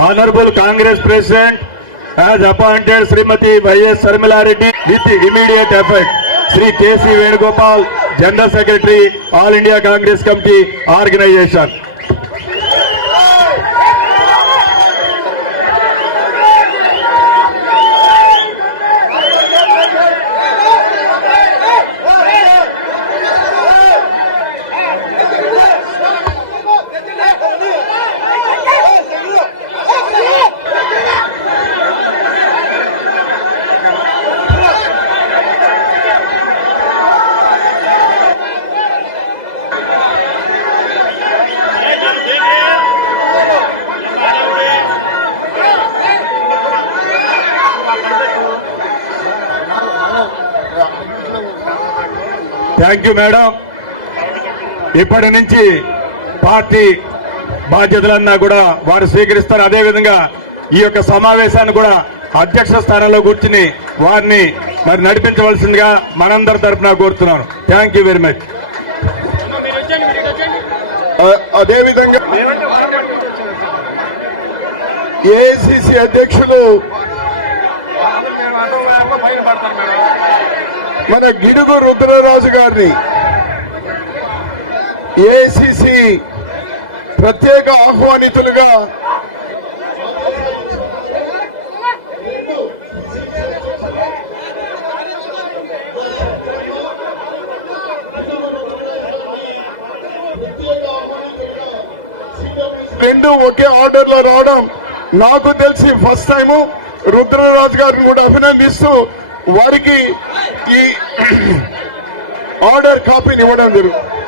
Honorable Congress President has appointed Srimati Y.S. Sarmila Reddy with immediate effect. Sri K.C. Venugopal, General Secretary, All India Congress Committee Organization. Thank you madam. ఇప్పటి నుంచి party బాధ్యతలన్నా కూడా వారు స్వీకరిస్తారు. అదేవిధంగా ఈ యొక్క సమావేశాన్ని కూడా అధ్యక్ష స్థానంలో కూర్చుని వారిని మరి నడిపించవలసిందిగా మనందరి తరఫున కోరుతున్నాను. Thank you very much. అదేవిధంగా ఏఐసిసి అధ్యక్షులు మన గిడుగు రుద్రరాజు గారిని ఏఐసిసి ప్రత్యేక ఆహ్వానితులుగా రెండు ఒకే ఆర్డర్ లో రావడం నాకు తెలిసి ఫస్ట్ టైము. రుద్రరాజు గారిని కూడా అభినందిస్తూ వారికి ఈ ఆర్డర్ కాపీని ఇవ్వడం జరుగుతుంది.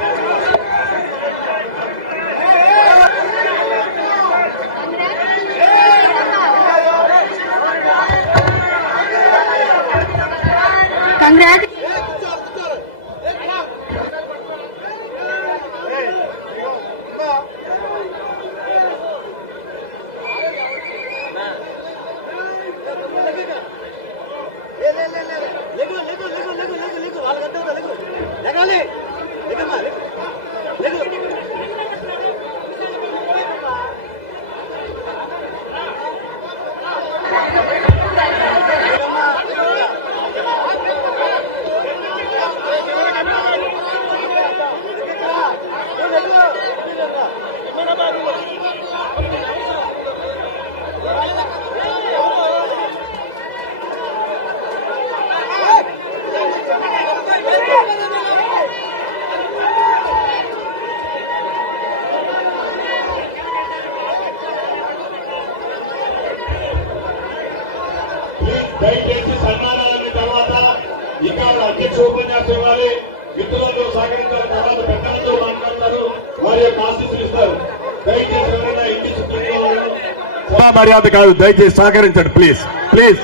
దయచేసి సన్మానాలన్న తర్వాత ఇంకా అధ్యక్ష ఉపన్యాసం ఇవ్వాలి. మిత్రులతో సహకరించాలి. తర్వాత పెద్దలతో మాట్లాడతారు, వారి యొక్క ఆశీస్సులు ఇస్తారు. దయచేసి ఎవరైనా ఇంటి చుట్టూ మర్యాద కాదు, దయచేసి సహకరించండి ప్లీజ్ ప్లీజ్.